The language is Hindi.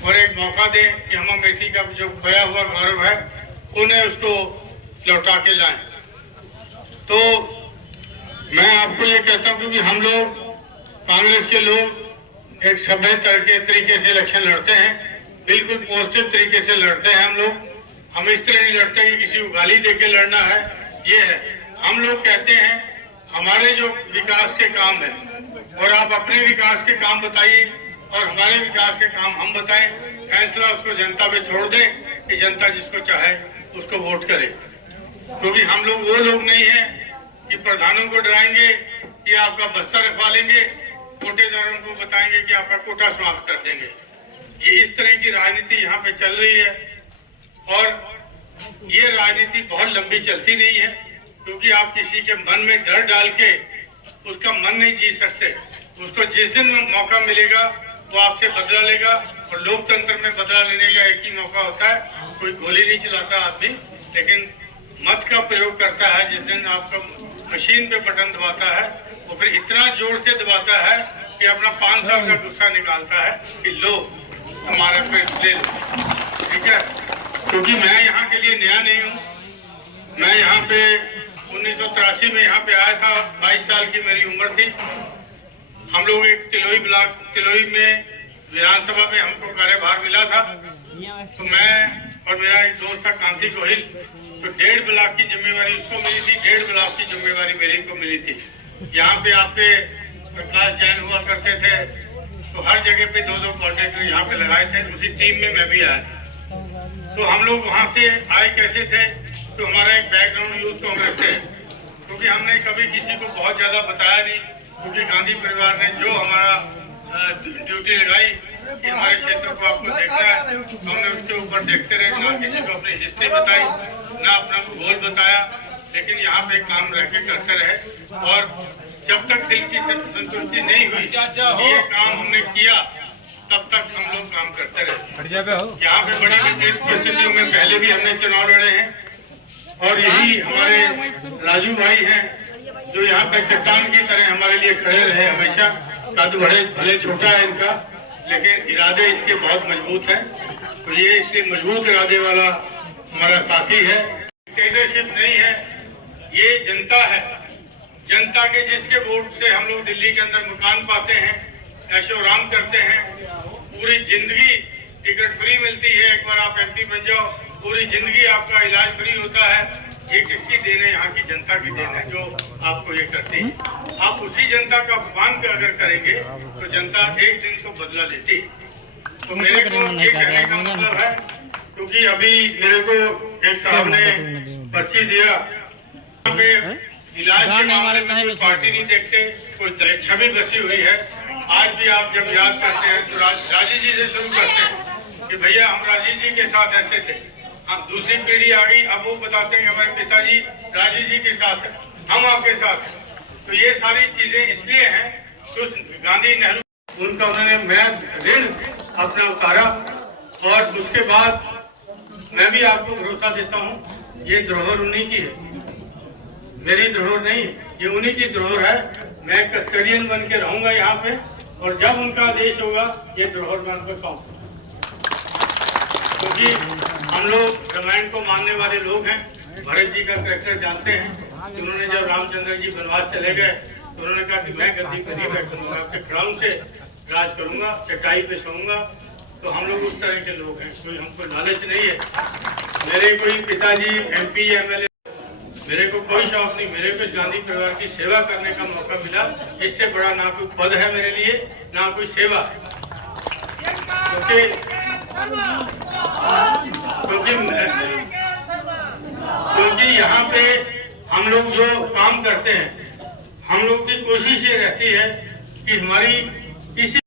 और एक मौका दें कि हम अमेठी का जो खोया हुआ गौरव है उन्हें उसको लौटा के लाएं। तो मैं आपको ये कहता हूँ क्योंकि हम लोग कांग्रेस के लोग एक सभ्य तरीके से इलेक्शन लड़ते हैं, बिल्कुल पॉजिटिव तरीके से लड़ते हैं। हम इस तरह नहीं लड़ते कि किसी को गाली देके लड़ना है। ये है, हम लोग कहते हैं हमारे जो विकास के काम है और आप अपने विकास के काम बताइए और हमारे विकास के काम हम बताएं। फैसला उसको जनता पे छोड़ दें कि जनता जिसको चाहे उसको वोट करे, क्योंकि हम लोग वो लोग नहीं हैं कि प्रधानों को डराएंगे कि आपका बस्ता रखवा लेंगे, कोटेदारों को बताएंगे कि आपका कोटा समाप्त कर देंगे। ये इस तरह की राजनीति यहाँ पे चल रही है और ये राजनीति बहुत लंबी चलती नहीं है, क्योंकि आप किसी के मन में डर डाल के उसका मन नहीं जीत सकते। उसको जिस दिन मौका मिलेगा वो आपसे बदला लेगा और लोकतंत्र में बदला लेने का एक ही मौका होता है। कोई गोली नहीं चलाता आदमी, लेकिन मत का प्रयोग करता है। जिस दिन आपका मशीन पे बटन दबाता है वो फिर इतना जोर से दबाता है कि अपना 5 साल का गुस्सा निकालता है कि लो हमारा पेट ले लो, ठीक है। क्योंकि मैं यहाँ के लिए नया नहीं हूँ। मैं यहाँ पे 1983 में यहाँ पे आया था, 22 साल की मेरी उम्र थी। हम लोग एक तिलोई ब्लॉक, तिलोई में विधानसभा में हमको कार्यभार मिला था। तो मैं और मेरा एक दोस्त था कांति गोहिल, तो 1.5 ब्लॉक की जिम्मेवारी उसको मिली थी, 1.5 ब्लॉक की जिम्मेवारी मेरी को मिली थी। यहाँ पे आपके प्रकाश जैन हुआ करते थे, तो हर जगह पे 2-2 कॉन्ट्रैक्टर यहाँ पे लगाए थे। उसी टीम में मैं भी आया। तो हम लोग वहाँ से आए कैसे थे, तो हमारा एक बैकग्राउंड यूथ कांग्रेस थे, क्योंकि हमने कभी किसी को बहुत ज्यादा बताया नहीं, क्योंकि गांधी परिवार ने जो हमारा ड्यूटी लगाई कि हमारे क्षेत्र को आपको देखना है, हमने उसके ऊपर देखते रहे। ना किसी को अपनी हिस्ट्री बताई, ना अपना भूगोल बताया, लेकिन यहाँ पे काम रह के करते रहे। और जब तक दिल की संतुष्टि नहीं हुई ये काम हमने किया, तब तक हम लोग काम करते रहे। यहाँ पे बड़ी विपरीत परिस्थितियों में पहले भी हमने चुनाव लड़े हैं और यही हमारे राजू भाई हैं जो यहाँ पे चट्टान की तरह हमारे लिए खड़े रहे हमेशा। कद भले छोटा है इनका, लेकिन इरादे इसके बहुत मजबूत हैं। तो ये इसलिए मजबूत इरादे वाला हमारा साथी है। लीडरशिप नहीं है, ये जनता है। जनता के जिसके वोट से हम लोग दिल्ली के अंदर मकान पाते हैं, ऐशो आराम करते हैं, पूरी जिंदगी टिकट फ्री मिलती है। एक बार आप MP बन जाओ, पूरी जिंदगी आपका इलाज फ्री होता है। ये किसकी देन है? यहाँ की जनता की देन है जो आपको ये करती है। आप उसी जनता का अपमान अगर करेंगे तो जनता एक दिन को बदला लेती है। तो मेरे को ये कहने का मतलब है, क्योंकि अभी मेरे को एक साहब ने पर्ची दिया, इलाज के मामले में कोई पार्टी नहीं देखते, कोई छवि बसी हुई है। आज भी आप जब याद करते हैं तो राजीव जी से शुरू करते हैं कि भैया हम राजीव जी के साथ ऐसे थे। हम दूसरी पीढ़ी आ गई, अब वो बताते हैं कि हमारे पिताजी राजीव जी के साथ है, हम आपके साथ हैं। तो ये सारी चीजें इसलिए हैं कि गांधी नेहरू उनका उन्होंने मैं ऋण अपना उतारा और उसके बाद मैं भी आपको भरोसा देता हूँ ये धरोहर उन्हीं की है, मेरी धरोहर नहीं, ये उन्हीं की धरोहर है। मैं कस्टोडियन बन के रहूंगा यहाँ पे और जब उनका आदेश होगा ये धरोहर मैं उनको सौंपूंगा। क्योंकि हम लोग रामायण को मानने वाले लोग हैं। भरत जी का कैरेक्टर जानते हैं। उन्होंने जब रामचंद्र जी वनवास चले गए तो उन्होंने कहा कि मैं गद्दी पर नहीं बैठूंगा, अपने क्राउन से राज करूंगा, चटाई पे सोऊंगा। तो हम लोग उस तरह के लोग हैं, कोई हमको लालच नहीं है। मेरे कोई पिताजी MP MLA, मेरे को कोई शौक नहीं। मेरे को गांधी परिवार की सेवा करने का मौका मिला, इससे बड़ा ना कोई पद है मेरे लिए, ना कोई सेवा। क्योंकि यहाँ पे हम लोग जो काम करते हैं, हम लोग की कोशिश ये रहती है कि हमारी किसी